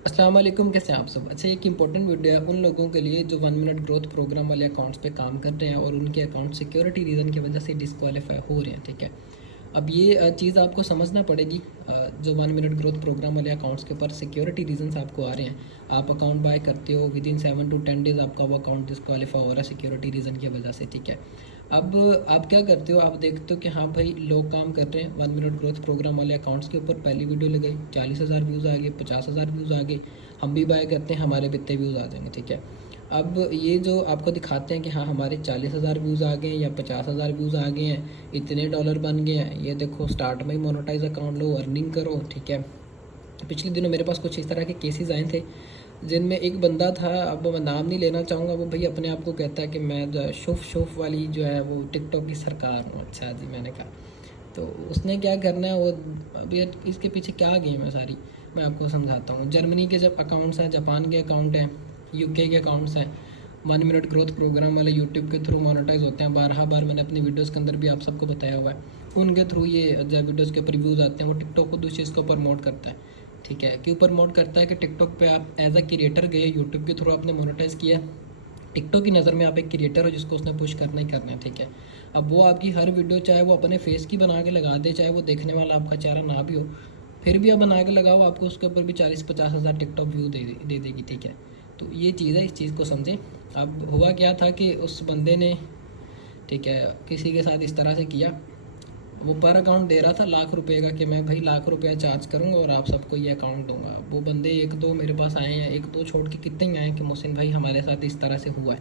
अस्सलाम वालेकुम, कैसे हैं आप सब। अच्छा, एक इंपॉर्टेंट वीडियो है उन लोगों के लिए जो 1 मिनट ग्रोथ प्रोग्राम वाले अकाउंट्स पे काम कर रहे हैं और उनके अकाउंट सिक्योरिटी रीज़न की वजह से डिस्क्वालीफाई हो रहे हैं। ठीक है, अब ये चीज़ आपको समझना पड़ेगी। जो 1 मिनट ग्रोथ प्रोग्राम वाले अकाउंट्स के ऊपर सिक्योरिटी रीजंस आपको आ रहे हैं, आप अकाउंट बाय करते हो, विद इन 7 to 10 डेज़ आपका वो अकाउंट डिस्क्वालीफाई हो रहा है सिक्योरिटी रीज़न की वजह से। ठीक है, अब आप क्या करते हो, आप देखते हो कि हाँ भाई लोग काम कर रहे हैं 1 मिनट ग्रोथ प्रोग्राम वाले अकाउंट्स के ऊपर, पहली वीडियो लगाई 40,000 व्यूज़ आ गए, 50,000 व्यूज़ आ गए, हम भी बाय करते हैं, हमारे बित्ते व्यूज़ आ जाएंगे। ठीक है, अब ये जो आपको दिखाते हैं कि हाँ हमारे 40,000 व्यूज़ आ गए या 50,000 व्यूज़ आ गए हैं, इतने डॉलर बन गए हैं, ये देखो स्टार्ट में ही मोनेटाइज अकाउंट लो, अर्निंग करो। ठीक है, पिछले दिनों मेरे पास कुछ इस तरह के केसेस आए थे जिनमें एक बंदा था, अब मैं नाम नहीं लेना चाहूँगा, वो भाई अपने आप को कहता है कि मैं जो है शुफ वाली जो है वो टिकटॉक की सरकार हूँ। अच्छा जी, मैंने कहा तो उसने क्या करना है, वो अभी इसके पीछे क्या गेम है सारी मैं आपको समझाता हूँ। जर्मनी के जब अकाउंट्स हैं, जापान के अकाउंट हैं, यूके के अकाउंट्स हैं, 1 मिनट ग्रोथ प्रोग्राम वाले यूट्यूब के थ्रू मोनेटाइज होते हैं। 12 बार मैंने अपनी वीडियोज़ के अंदर भी आप सबको बताया हुआ है, उनके थ्रू ये जब वीडियोज़ के ऊपर रिव्यूज़ आते हैं, वो टिकटॉक खुद उस चीज़ को प्रमोट करता है। ठीक है, क्यों प्रमोट करता है कि टिकटॉक पे आप एज अ क्रिएटर गए, यूट्यूब के थ्रू आपने मोनेटाइज किया, टिकटॉक की नज़र में आप एक क्रिएटर हो जिसको उसने पुश करना ही करना है। ठीक है, अब वो आपकी हर वीडियो चाहे वो अपने फेस की बना के लगा दे, चाहे वो देखने वाला आपका चेहरा ना भी हो, फिर भी आप बना के लगाओ, आपको उसके ऊपर भी 40-50 हज़ार टिकटॉक व्यू दे देगी। ठीक है, तो ये चीज़ है, इस चीज़ को समझें। अब हुआ क्या था कि उस बंदे ने, ठीक है, किसी के साथ इस तरह से किया, वो पर अकाउंट दे रहा था ₹1,00,000 का कि मैं भाई ₹1,00,000 चार्ज करूँगा और आप सबको ये अकाउंट दूंगा। वो बंदे एक दो मेरे पास आए हैं, एक दो छोड़ के कितने ही आए कि मोहसिन भाई हमारे साथ इस तरह से हुआ है।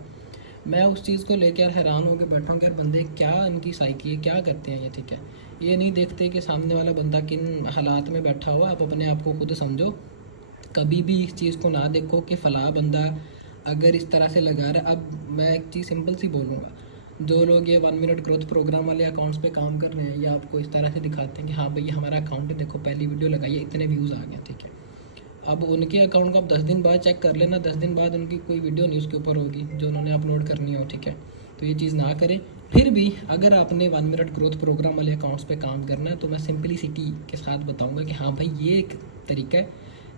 मैं उस चीज़ को लेकर यार हैरान हो के बैठा हूँ कि यार बंदे क्या इनकी साइकी है, क्या करते हैं ये। ठीक है, ये नहीं देखते कि सामने वाला बंदा किन हालात में बैठा हुआ। आप अपने आप को खुद समझो, कभी भी इस चीज़ को ना देखो कि फ़लाँ बंदा अगर इस तरह से लगा रहा है। अब मैं एक चीज़ सिंपल सी बोलूँगा, जो लोग ये 1 मिनट ग्रोथ प्रोग्राम वाले अकाउंट्स पे काम कर रहे हैं, या आपको इस तरह से दिखाते हैं कि हाँ भाई ये हमारा अकाउंट है, देखो पहली वीडियो लगाई है, इतने व्यूज़ आ गए। ठीक है, अब उनके अकाउंट को आप 10 दिन बाद चेक कर लेना, 10 दिन बाद उनकी कोई वीडियो नहीं उसके ऊपर होगी जो उन्होंने अपलोड करनी हो। ठीक है, तो ये चीज़ ना करें। फिर भी अगर आपने 1 मिनट ग्रोथ प्रोग्राम वाले अकाउंट्स पे काम करना है तो मैं सिंपलिसिटी के साथ बताऊंगा कि हाँ भाई ये एक तरीका है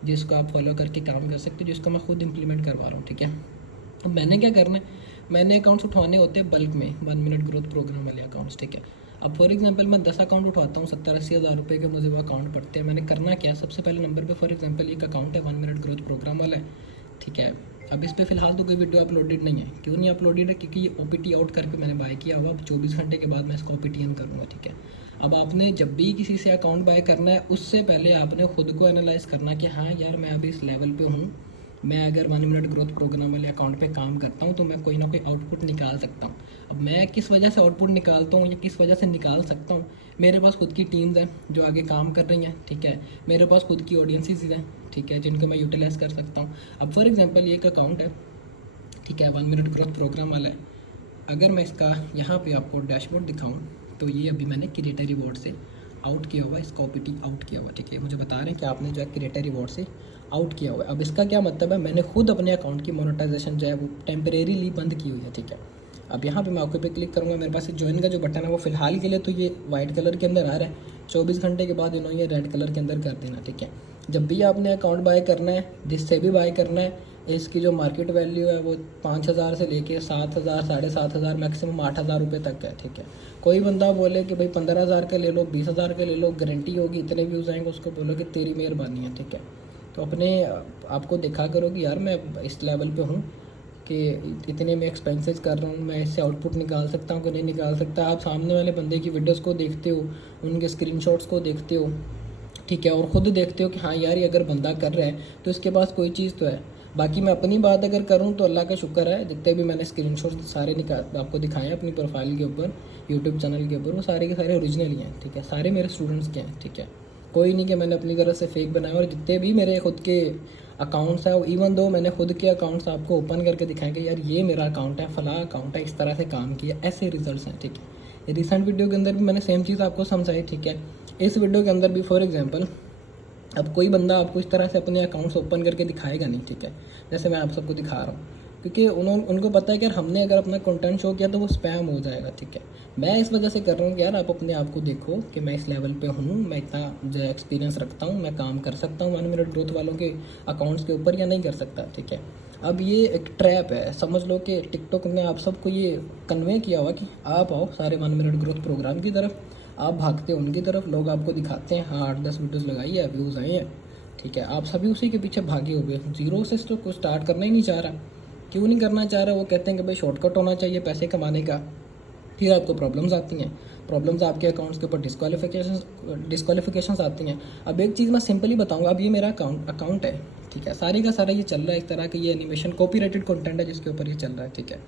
जिसको आप फॉलो करके काम कर सकते हो, जिसको मैं खुद इंप्लीमेंट करवा रहा हूँ। ठीक है, अब मैंने क्या करना है, मैंने अकाउंट्स उठवाने होते हैं बल्क में, 1 मिनट ग्रोथ प्रोग्राम वाले अकाउंट्स। ठीक है, अब फॉर एग्जांपल मैं 10 अकाउंट उठवाता हूँ, 70-80 हज़ार रुपये के मुझे वो अकाउंट पड़ते हैं। मैंने करना क्या, सबसे पहले नंबर पे फॉर एग्जांपल एक अकाउंट है 1 मिनट ग्रोथ प्रोग्राम वाला है। ठीक है, अब इस पर फ़िलहाल तो कोई वीडियो अपलोडेड नहीं है। क्यों नहीं अपलोडेड है, क्योंकि ये OPT आउट करके मैंने बाय किया हुआ। अब 24 घंटे के बाद मैं इसको OPT इन करूँगा। ठीक है, अब आपने जब भी किसी से अकाउंट बाय करना है, उससे पहले आपने खुद को एनालाइज करना कि हाँ यार मैं अभी इस लेवल पे हूँ, मैं अगर 1 मिनट ग्रोथ प्रोग्राम वाले अकाउंट पे काम करता हूँ तो मैं कोई ना कोई आउटपुट निकाल सकता हूँ। अब मैं किस वजह से आउटपुट निकालता हूँ या किस वजह से निकाल सकता हूँ, मेरे पास खुद की टीम्स हैं जो आगे काम कर रही हैं। ठीक है, मेरे पास खुद की ऑडियंसेस हैं, ठीक है, जिनको मैं यूटिलाइज़ कर सकता हूँ। अब फॉर एग्जांपल ये एक अकाउंट है, ठीक है, 1 मिनट ग्रोथ प्रोग्राम वाला है। अगर मैं इसका यहाँ पे आपको डैशबोर्ड दिखाऊँ तो ये अभी मैंने क्रिएटर रिवॉर्ड से आउट किया हुआ है, इसका OPT आउट किया हुआ। ठीक है, मुझे बता रहे हैं कि आपने जो है क्रिएटर रिवॉर्ड से आउट किया हुआ है। अब इसका क्या मतलब है, मैंने खुद अपने अकाउंट की मोनेटाइजेशन जो है वो टेम्परेरीली बंद की हुई है। ठीक है, अब यहाँ पे मैं ओके पे क्लिक करूँगा, मेरे पास ज्वाइन का जो बटन है वो फ़िलहाल के लिए तो ये वाइट कलर के अंदर आ रहा है, 24 घंटे के बाद इन्होंने ये रेड कलर के अंदर कर देना। ठीक है, जब भी आपने अकाउंट बाय करना है, जिससे भी बाय करना है, इसकी जो मार्केट वैल्यू है वो 5,000 से लेके 7,000, 7,500, मैक्सिमम 8,000 रुपये तक है। ठीक है, कोई बंदा बोले कि भाई 15,000 का ले लो, 20,000 का ले लो, गारंटी होगी इतने व्यूज़ आएंगे, उसको बोलो कि तेरी मेहरबानी है। ठीक है, तो अपने आपको देखा करो कि यार मैं इस लेवल पे हूँ कि इतने में एक्सपेंसेस कर रहा हूँ, मैं इससे आउटपुट निकाल सकता हूँ कि नहीं निकाल सकता। आप सामने वाले बंदे की वीडियोज़ को देखते हो, उनके स्क्रीनशॉट्स को देखते हो, ठीक है, और ख़ुद देखते हो कि हाँ यार ये अगर बंदा कर रहा है तो इसके पास कोई चीज़ तो है। बाकी मैं अपनी बात अगर करूँ तो अल्लाह का शुक्र है, जितने भी मैंने स्क्रीनशॉट सारे निकाल आपको दिखाए हैं अपनी प्रोफाइल के ऊपर, यूट्यूब चैनल के ऊपर, वो सारे के सारे ओरिजिनल ही हैं। ठीक है, सारे मेरे स्टूडेंट्स के हैं। ठीक है, कोई नहीं कि मैंने अपनी तरफ से फेक बनाए, और जितने भी मेरे खुद के अकाउंट्स हैं, इवन दो मैंने खुद के अकाउंट्स आपको ओपन करके दिखाएं कि यार ये मेरा अकाउंट है, फला अकाउंट है, इस तरह से काम किया, ऐसे रिजल्ट्स हैं। ठीक है, रिसेंट वीडियो के अंदर भी मैंने सेम चीज़ आपको समझाई। ठीक है, इस वीडियो के अंदर भी फॉर एग्जांपल अब कोई बंदा आपको इस तरह से अपने अकाउंट्स ओपन करके दिखाएगा नहीं। ठीक है, जैसे मैं आप सबको दिखा रहा हूँ, क्योंकि उनको पता है कि यार हमने अगर अपना कंटेंट शो किया तो वो स्पैम हो जाएगा, ठीक है। मैं इस वजह से कर रहा हूँ कि यार आप अपने आप को देखो कि मैं इस लेवल पे हूँ, मैं इतना जो एक्सपीरियंस रखता हूँ, मैं काम कर सकता हूँ 1 मिनट ग्रोथ वालों के अकाउंट्स के ऊपर या नहीं कर सकता, ठीक है। अब ये एक ट्रैप है, समझ लो कि टिकटॉक ने आप सबको ये कन्वे किया हुआ कि आप आओ सारे 1 मिनट ग्रोथ प्रोग्राम की तरफ, आप भागते हो उनकी तरफ, लोग आपको दिखाते हैं हाँ 8-10 वीडियोज़ लगाई है, व्यूज़ आए हैं, ठीक है। आप सभी उसी के पीछे भागे हुए, जीरो से तो कुछ स्टार्ट करना ही नहीं चाह रहा। क्यों नहीं करना चाह रहा? वो कहते हैं कि भाई शॉर्टकट होना चाहिए पैसे कमाने का। फिर आपको प्रॉब्लम्स आती हैं, प्रॉब्लम्स आपके अकाउंट्स के ऊपर डिस्क्वालिफिकेशंस आती हैं। अब एक चीज़ मैं सिंपली बताऊंगा, अब ये मेरा अकाउंट है, ठीक है, सारे का सारा ये चल रहा है इस तरह का, ये एनिमेशन कॉपीराइटेड कंटेंट है जिसके ऊपर ये चल रहा है, ठीक है।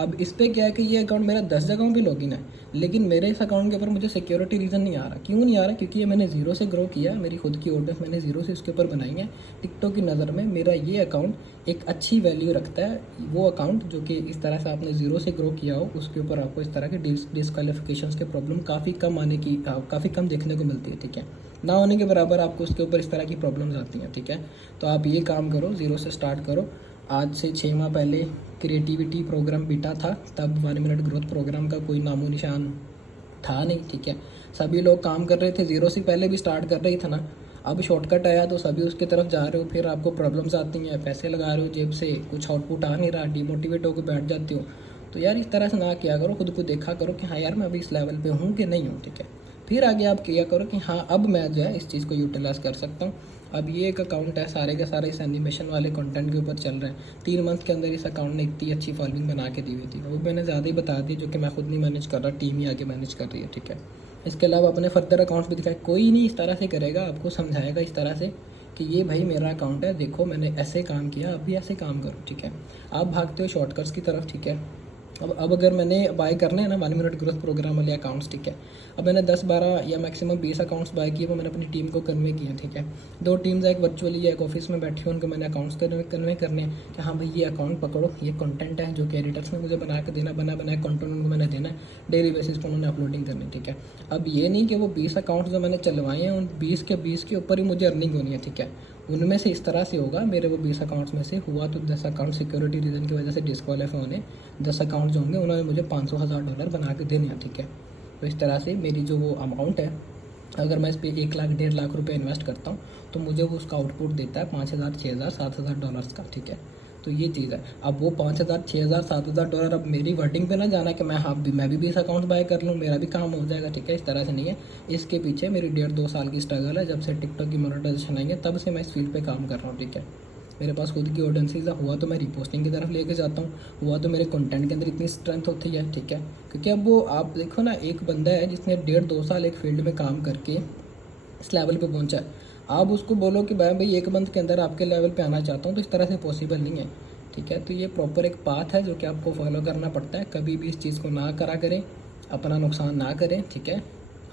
अब इस पर क्या है कि ये अकाउंट मेरा 10 जगहों पे लॉगिन है, लेकिन मेरे इस अकाउंट के ऊपर मुझे सिक्योरिटी रीज़न नहीं आ रहा। क्यों नहीं आ रहा? क्योंकि ये मैंने ज़ीरो से ग्रो किया, मेरी खुद की ऑडियंस मैंने ज़ीरो से उसके ऊपर बनाई है। टिकटॉक की नज़र में मेरा ये अकाउंट एक अच्छी वैल्यू रखता है। वो अकाउंट जो कि इस तरह से आपने ज़ीरो से ग्रो किया हो, उसके ऊपर आपको इस तरह के डिस्क्वालिफिकेशन के प्रॉब्लम काफ़ी कम देखने को मिलती है, ठीक है। ना होने के बराबर आपको उसके ऊपर इस तरह की प्रॉब्लम्स आती हैं, ठीक है। तो आप ये काम करो, ज़ीरो से स्टार्ट करो। आज से 6 माह पहले क्रिएटिविटी प्रोग्राम बीटा था, तब 1 मिनट ग्रोथ प्रोग्राम का कोई नामो निशान था नहीं, ठीक है। सभी लोग काम कर रहे थे, ज़ीरो से पहले भी स्टार्ट कर रही था ना। अब शॉर्टकट आया तो सभी उसकी तरफ जा रहे हो, फिर आपको प्रॉब्लम्स आती हैं, पैसे लगा रहे हो जेब से, कुछ आउटपुट आ नहीं रहा, डिमोटिवेट होकर बैठ जाते हो। तो यार इस तरह से ना किया करो, खुद को देखा करो कि हाँ यार मैं अभी इस लेवल पे हूँ कि नहीं हूँ, ठीक है। फिर आगे आप किया करो कि हाँ अब मैं जो है इस चीज़ को यूटिलाइज़ कर सकता हूँ। अब ये एक अकाउंट है, सारे का सारे इस एनिमेशन वाले कंटेंट के ऊपर चल रहे हैं। 3 मंथ के अंदर इस अकाउंट ने इतनी अच्छी फॉलोइंग बना के दी हुई थी, वो मैंने ज़्यादा ही बता दी, जो कि मैं खुद नहीं मैनेज कर रहा, टीम ही आगे मैनेज कर रही है, ठीक है। इसके अलावा अपने फर्दर अकाउंट्स भी दिखाए, कोई नहीं इस तरह से करेगा, आपको समझाएगा इस तरह से कि ये भाई मेरा अकाउंट है, देखो मैंने ऐसे काम किया, आप भी ऐसे काम करो, ठीक है। आप भागते हो शॉर्टकट्स की तरफ, ठीक है। अब अगर मैंने बाय करने हैं ना 1 मिनट ग्रोथ प्रोग्राम वाले अकाउंट्स, ठीक है। अब मैंने 10-12 या मैक्सिमम 20 अकाउंट्स बाय किए, वो मैंने अपनी टीम को कन्वे किए, ठीक है। 2 टीम्स, एक वर्चुअली है, एक ऑफिस में बैठी हूँ, उनको मैंने अकाउंट्स कन्वे करने हैं कि हाँ भाई ये अकाउंट पकड़ो, ये कंटेंट है जो कि एडिटर्स ने मुझे बना के देना, बनाया कंटेंट उनको मैंने देना है, डेली बेसिस पर उन्होंने अपलोडिंग करनी, ठीक है। अब ये नहीं कि वो 20 अकाउंट्स जो मैंने चलवाए हैं उन 20 के ऊपर ही मुझे अर्निंग होनी है, ठीक है। उनमें से इस तरह से होगा, मेरे वो 20 अकाउंट्स में से हुआ तो 10 अकाउंट सिक्योरिटी रीज़न की वजह से डिस्क्वालीफाई होने, 10 अकाउंट जो होंगे उन्होंने मुझे $500,000 बना के देने हैं, ठीक है। तो इस तरह से मेरी जो वो अमाउंट है, अगर मैं इस पर 1 लाख 1.5 लाख रुपये इन्वेस्ट करता हूँ तो मुझे वो उसका आउटपुट देता है $5,000, $6,000, $7,000 का, ठीक है। तो ये चीज़ है। अब वो $5,000, $6,000, $7,000 अब मेरी वर्डिंग पे ना जाना कि मैं भी 20 अकाउंट बाय कर लूँ, मेरा भी काम हो जाएगा, ठीक है। इस तरह से नहीं है, इसके पीछे मेरी 1.5-2 साल की स्ट्रगल है। जब से टिकटॉक की मोनेटाइजेशन आई है तब से मैं इस फील्ड पे काम कर रहा हूँ, ठीक है। मेरे पास खुद की ऑडियंसेस हुआ तो मैं रिपोस्टिंग की तरफ लेके जाता हूँ, हुआ तो मेरे कंटेंट के अंदर इतनी स्ट्रेंथ होती है, ठीक है। क्योंकि अब वो आप देखो ना, एक बंदा है जिसने 1.5-2 साल एक फील्ड में काम करके इस लेवल पे पहुंचा है, आप उसको बोलो कि भाई 1 मंथ के अंदर आपके लेवल पे आना चाहता हूँ, तो इस तरह से पॉसिबल नहीं है, ठीक है। तो ये प्रॉपर एक पाथ है जो कि आपको फॉलो करना पड़ता है। कभी भी इस चीज़ को ना करा करें, अपना नुकसान ना करें, ठीक है।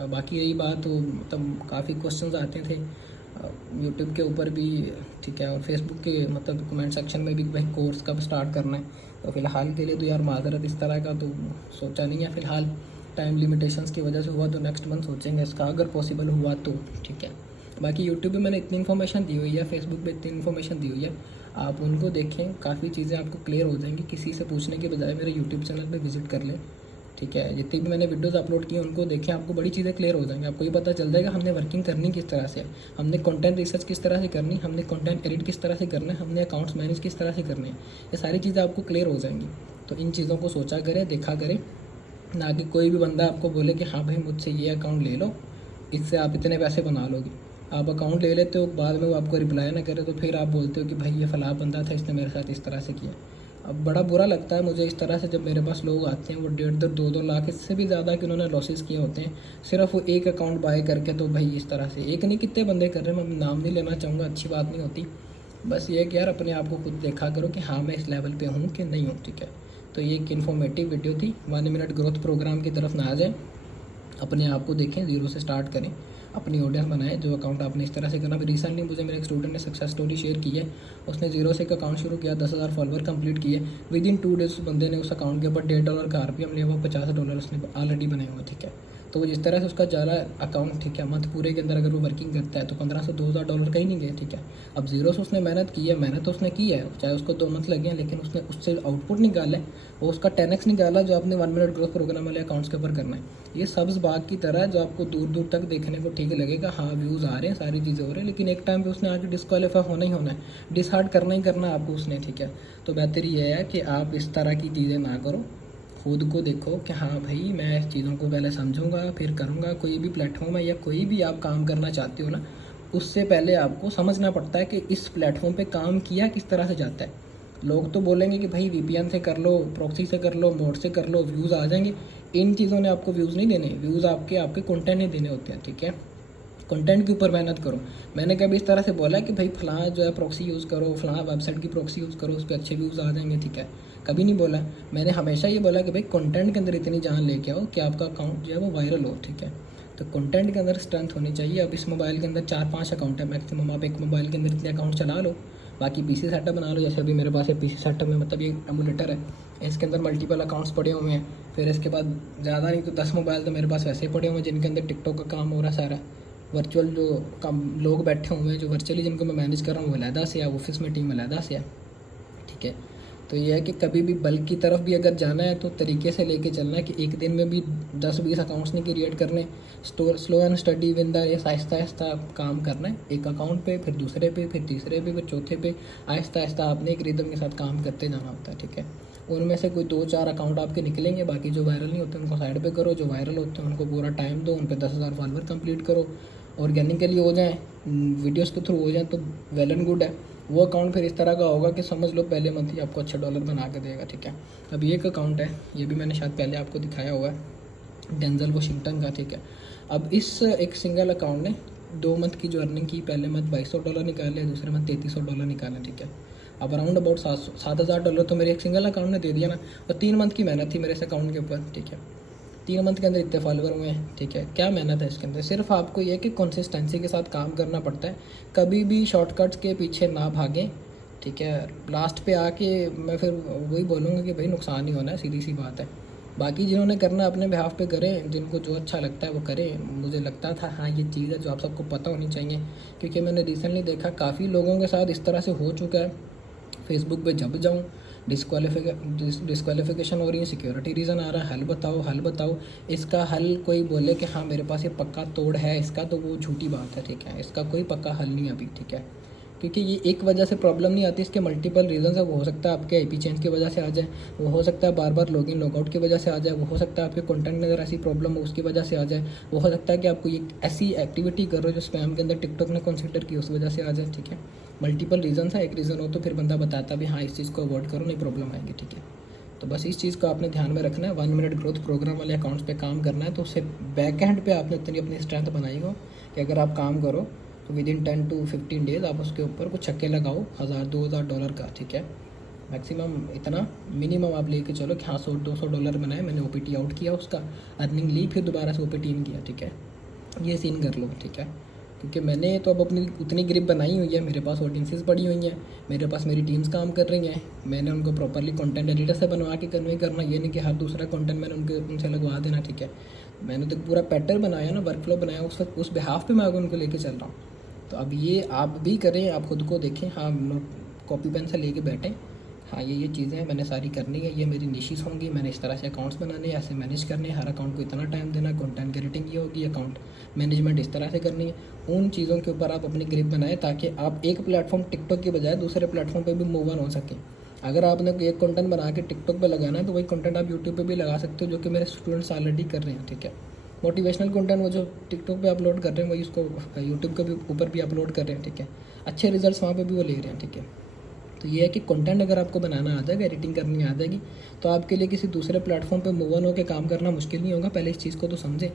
बाकी यही बात, तो मतलब काफ़ी क्वेश्चंस आते थे यूट्यूब के ऊपर भी, ठीक है, और फेसबुक के मतलब कमेंट सेक्शन में भी, भाई कोर्स कब स्टार्ट करना है। तो फ़िलहाल के लिए तो यार माजरत इस तरह का तो सोचा नहीं है फ़िलहाल, टाइम लिमिटेशंस की वजह से हुआ तो नेक्स्ट मंथ सोचेंगे इसका, अगर पॉसिबल हुआ तो, ठीक है। बाकी यूट्यूब पे मैंने इतनी इन्फॉर्मेशन दी हुई है, फेसबुक पे इतनी इन्फॉर्मेशन दी हुई है, आप उनको देखें, काफ़ी चीज़ें आपको क्लियर हो जाएंगी। किसी से पूछने के बजाय मेरे यूट्यूब चैनल पे विजिट कर लें, ठीक है। जितनी भी मैंने वीडियोस अपलोड की हैं उनको देखें, आपको बड़ी चीज़ें क्लियर हो जाएंगी। आपको ये पता चल जाएगा हमने वर्किंग करनी किस तरह से है, हमने कंटेंट रिसर्च किस तरह से करनी, हमने कंटेंट एडिट किस तरह से करना है, हमने अकाउंट्स मैनेज किस तरह से करने हैं। ये सारी चीज़ें आपको क्लियर हो जाएंगी। तो इन चीज़ों को सोचा करें, देखा करें, ना कि कोई भी बंदा आपको बोले कि हाँ भाई मुझसे ये अकाउंट ले लो, इससे आप इतने पैसे बना लोगे। आप अकाउंट ले लेते हो, बाद में वो आपको रिप्लाई ना करे तो फिर आप बोलते हो कि भाई ये फ़लाँ बंदा था, इसने मेरे साथ इस तरह से किया। अब बड़ा बुरा लगता है मुझे इस तरह से, जब मेरे पास लोग आते हैं वो 1.5-2 लाख, इससे भी ज़्यादा कि उन्होंने लॉसेस किए होते हैं सिर्फ वो एक अकाउंट बाय करके। तो भाई इस तरह से एक नहीं कितने बंदे कर रहे हैं, मैं नाम नहीं लेना चाहूँगा, अच्छी बात नहीं होती। बस ये कि यार अपने आप को खुद देखा करो कि हाँ मैं इस लेवल पे हूँ कि नहीं हूँ, ठीक है। तो ये एक इन्फॉर्मेटिव वीडियो थी। 1 मिनट ग्रोथ प्रोग्राम की तरफ ना आ जाए, अपने आप को देखें, ज़ीरो से स्टार्ट करें, अपनी ऑडियंस बनाएं। जो अकाउंट आपने इस तरह से करना, रिसेंटली मुझे मेरे एक स्टूडेंट ने सक्सेस स्टोरी शेयर की है। उसने ज़ीरो से एक अकाउंट शुरू किया, 10,000 फॉलोअर कंप्लीट किए, विद इन 2 डेज़ उस बंदे ने उस अकाउंट के ऊपर $1.5 का RPM लिया हुआ, $50 उसने ऑलरेडी बनाया हुआ, ठीक है। तो जिस तरह से उसका जा रहा है अकाउंट, ठीक है, मंथ पूरे के अंदर अगर वो वर्किंग करता है तो 15 से 2000 डॉलर कहीं नहीं गए, ठीक है। अब ज़ीरो से उसने मेहनत की है, मेहनत तो उसने की है, चाहे उसको 2 मंथ लगे हैं, लेकिन उसने उससे आउटपुट निकाला है, वो उसका 10x निकाला जो आपने 1 मिनट ग्रोथ प्रोग्राम वाले अकाउंट्स के ऊपर करना है। ये सब्ज़ बाग की तरह जो आपको दूर दूर तक देखने को ठीक लगेगा, हाँ व्यूज़ आ रहे हैं, सारी चीज़ें हो रही हैं, लेकिन एक टाइम पे उसने आके डिस्क्वालीफाई होना ही होना है, डिसहार्ड करना ही करना है आपको उसने, ठीक है। तो बेहतर ये है कि आप इस तरह की चीज़ें ना करो, खुद को देखो कि हाँ भाई मैं इस चीज़ों को पहले समझूंगा फिर करूँगा। कोई भी प्लेटफॉर्म है या कोई भी आप काम करना चाहते हो ना, उससे पहले आपको समझना पड़ता है कि इस प्लेटफॉर्म पे काम किया किस तरह से जाता है। लोग तो बोलेंगे कि भाई वीपीएन से कर लो, प्रॉक्सी से कर लो, मोड से कर लो, व्यूज़ आ जाएंगे। इन चीज़ों ने आपको व्यूज़ नहीं देने, व्यूज़ आपके आपके कंटेंट नहीं देने होते हैं, ठीक है। कंटेंट के ऊपर मेहनत करो। मैंने कभी इस तरह से बोला है कि भाई फलां जो है प्रॉक्सी यूज़ करो, फलां वेबसाइट की प्रॉक्सी यूज़ करो, उस पर अच्छे व्यूज़ आ जाएंगे, ठीक है, कभी नहीं बोला। मैंने हमेशा ये बोला कि भाई कंटेंट के अंदर इतनी जान लेके आओ कि आपका अकाउंट जो है वो वायरल हो, ठीक है। तो कंटेंट के अंदर स्ट्रेंथ होनी चाहिए। अब इस मोबाइल के अंदर 4-5 अकाउंट है मैक्सिमम, आप एक मोबाइल के अंदर इतने अकाउंट चला लो, बाकी पीसी सेटअप बना लो। जैसे अभी मेरे पास है पीसी सेटअप में, मतलब ये एमुलेटर है, इसके अंदर मल्टीपल अकाउंट्स पड़े हुए हैं। फिर इसके बाद ज़्यादा नहीं तो 10 मोबाइल तो मेरे पास वैसे ही पड़े हुए हैं जिनके अंदर टिकटॉक का काम हो रहा है सारा। वर्चुअल जो काम लोग बैठे हुए हैं जो वर्चुअली जिनको मैं मैनेज कर रहा हूँ वो अलहदा से है, ऑफिस में टीम अलहदा से है, ठीक है। तो ये है कि कभी भी बल्क की तरफ भी अगर जाना है तो तरीके से लेके चलना है कि एक दिन में भी 10-20 अकाउंट्स नहीं क्रिएट करने। Slow and study win the race, आहिस्ता आहिस्ता काम करना है एक अकाउंट पे, फिर दूसरे पे, फिर तीसरे पे, फिर चौथे पे, आहिस्ता आहिस्ता आपने एक रिदम के साथ काम करते जाना होता है, ठीक है। उनमें से कोई 2-4 अकाउंट आपके निकलेंगे, बाकी जो वायरल नहीं होते उनको साइड पे करो, जो वायरल होते हैं उनको पूरा टाइम दो, उन पर 10,000 फॉलोवर कंप्लीट करो, ऑर्गेनिकली हो जाएँ, वीडियोज़ के थ्रू हो जाएँ तो वेल एंड गुड है। वो अकाउंट फिर इस तरह का होगा कि समझ लो पहले मंथ ही आपको अच्छा डॉलर बना के देगा, ठीक है। अब ये एक अकाउंट है, ये भी मैंने शायद पहले आपको दिखाया हुआ है, डेंजल वाशिंगटन का, ठीक है। अब इस एक सिंगल अकाउंट ने 2 मंथ की जो अर्निंग की, पहले मंथ $2200 निकाले, दूसरे मंथ $3300 निकाले, ठीक है। अब अराउंड अबाउट 7,000 डॉलर तो मेरे एक सिंगल अकाउंट ने दे दिया ना। और 3 मंथ की मेहनत थी मेरे इस अकाउंट के ऊपर, ठीक है। 3 मंथ के अंदर इतने फॉलोवर हुए हैं, ठीक है। क्या मेहनत है इसके अंदर, सिर्फ आपको ये कि कंसिस्टेंसी के साथ काम करना पड़ता है, कभी भी शॉर्टकट्स के पीछे ना भागें, ठीक है। लास्ट पे आके मैं फिर वही बोलूँगा कि भाई नुकसान ही होना है, सीधी सी बात है। बाकी जिन्होंने करना अपने बिहाफ पे करें, जिनको जो अच्छा लगता है वो करें। मुझे लगता था हाँ ये चीज़ है जो आप सबको पता होनी चाहिए, क्योंकि मैंने रिसेंटली देखा काफ़ी लोगों के साथ इस तरह से हो चुका है। फेसबुक पे जब जाऊँ डिस्क्वालिफिकेशन हो रही है, सिक्योरिटी रीज़न आ रहा है, हल बताओ हल बताओ। इसका हल कोई बोले कि हाँ मेरे पास ये पक्का तोड़ है इसका, तो वो झूठी बात है, ठीक है। इसका कोई पक्का हल नहीं अभी, ठीक है, क्योंकि ये एक वजह से प्रॉब्लम नहीं आती, इसके मल्टीपल रीज़न है। वो हो सकता है आपके आईपी चेंज की वजह से आ जाए, वो हो सकता है बार बार लॉगिन लॉगआउट की वजह से आ जाए, वो हो सकता है आपके कंटेंट के अंदर ऐसी प्रॉब्लम हो उसकी वजह से आ जाए, वो हो सकता है कि आपको ये ऐसी एक्टिविटी कर रहे हो जो स्पैम के अंदर टिकटॉक ने कंसिडर की उस वजह से आ जाए, ठीक है। मल्टीपल रीज़न है, एक रीज़न हो तो फिर बंदा बताता भी हाँ इस चीज़ को अवॉइड करो नहीं प्रॉब्लम आएगी, ठीक है। तो बस इस चीज़ को आपने ध्यान में रखना है। 1 मिनट ग्रोथ प्रोग्राम वाले अकाउंट्स पे काम करना है तो उससे बैक एंड पे आपने इतनी अपनी स्ट्रेंथ बनाई हो कि अगर आप काम करो तो विद इन 10 to 15 डेज़ आप उसके ऊपर कुछ छक्के लगाओ, 1,000-2,000 डॉलर का, ठीक है। मैक्सिमम इतना मिनिमम आप लेके चलो कि हाँ 100-200 डॉलर बनाए, मैंने ओपीटी आउट किया, उसका अर्निंग ली, फिर दोबारा से ओपीटी इन किया, ठीक है। ये सीन कर लो, ठीक है। क्योंकि मैंने तो अब अपनी उतनी ग्रिप बनाई हुई है, मेरे पास ऑडियंसेस पड़ी हुई हैं, मेरे पास मेरी टीम्स काम कर रही हैं, मैंने उनको प्रॉपरली कंटेंट एडिटर से बनवा के कन्वे करना, ये नहीं कि हर दूसरा कंटेंट मैंने उनसे लगवा देना, ठीक है। मैंने तो पूरा पैटर्न बनाया ना, वर्कफ्लो बनाया, उस बिहाफ पे मैं आगे उनको लेके चल रहा हूँ। तो अब ये आप भी करें, आप खुद को देखें, हाँ कॉपी पेन से लेके बैठें, हाँ ये चीज़ें मैंने सारी करनी है, ये मेरी निशिस होंगी, मैंने इस तरह से अकाउंट्स बनाने, ऐसे मैनेज करने, हर अकाउंट को इतना टाइम देना, कंटेंट क्रिएटिंग ये होगी, अकाउंट मैनेजमेंट इस तरह से करनी है। उन चीज़ों के ऊपर आप अपनी ग्रिप बनाएं ताकि आप एक प्लेटफॉर्म टिकटॉक के बजाय दूसरे प्लेटफॉर्म पे भी मूव ऑन हो सकें। अगर आपने एक कंटेंट बना के टिकटॉक पे लगाना है तो वही कंटेंट आप यूट्यूब पे भी लगा सकते हो, जो कि मेरे स्टूडेंट्स ऑलरेडी कर रहे हैं, ठीक है। मोटिवेशनल कंटेंट वो जो टिकटॉक पे अपलोड कर रहे हैं वही उसको यूट्यूब के भी ऊपर भी अपलोड कर रहे हैं, ठीक है। अच्छे रिजल्ट्स वहाँ पे भी वो ले रहे हैं, ठीक है। तो ये है कि कंटेंट अगर आपको बनाना आ जाएगा, एडिटिंग करनी आ जाएगी, तो आपके लिए किसी दूसरे प्लेटफॉर्म पे मूव ऑन होकर काम करना मुश्किल नहीं होगा। पहले इस चीज़ को तो समझें,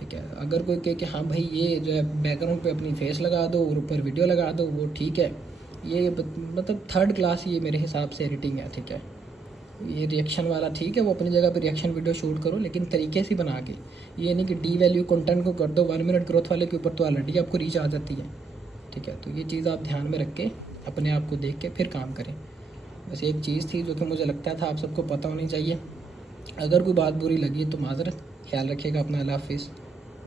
ठीक है। अगर कोई कहे कि हाँ भाई ये जो है बैकग्राउंड पे अपनी फेस लगा दो और ऊपर वीडियो लगा दो, वो ठीक है, ये मतलब थर्ड क्लास ये मेरे हिसाब से एडिटिंग है, ठीक है। ये रिएक्शन वाला ठीक है, वो अपनी जगह पे रिएक्शन वीडियो शूट करो, लेकिन तरीके से बना के, ये नहीं कि डी वैल्यू कंटेंट को कर दो। 1 मिनट ग्रोथ वाले के ऊपर तो ऑलरेडी आपको रीच आ जाती है, ठीक है। तो ये चीज़ आप ध्यान में रख के अपने आप को देख के फिर काम करें। बस एक चीज़ थी जो कि मुझे लगता था आप सबको पता होनी चाहिए। अगर कोई बात बुरी लगी तो माज़रत, ख्याल रखिएगा अपना। अल्लाह हाफिज़।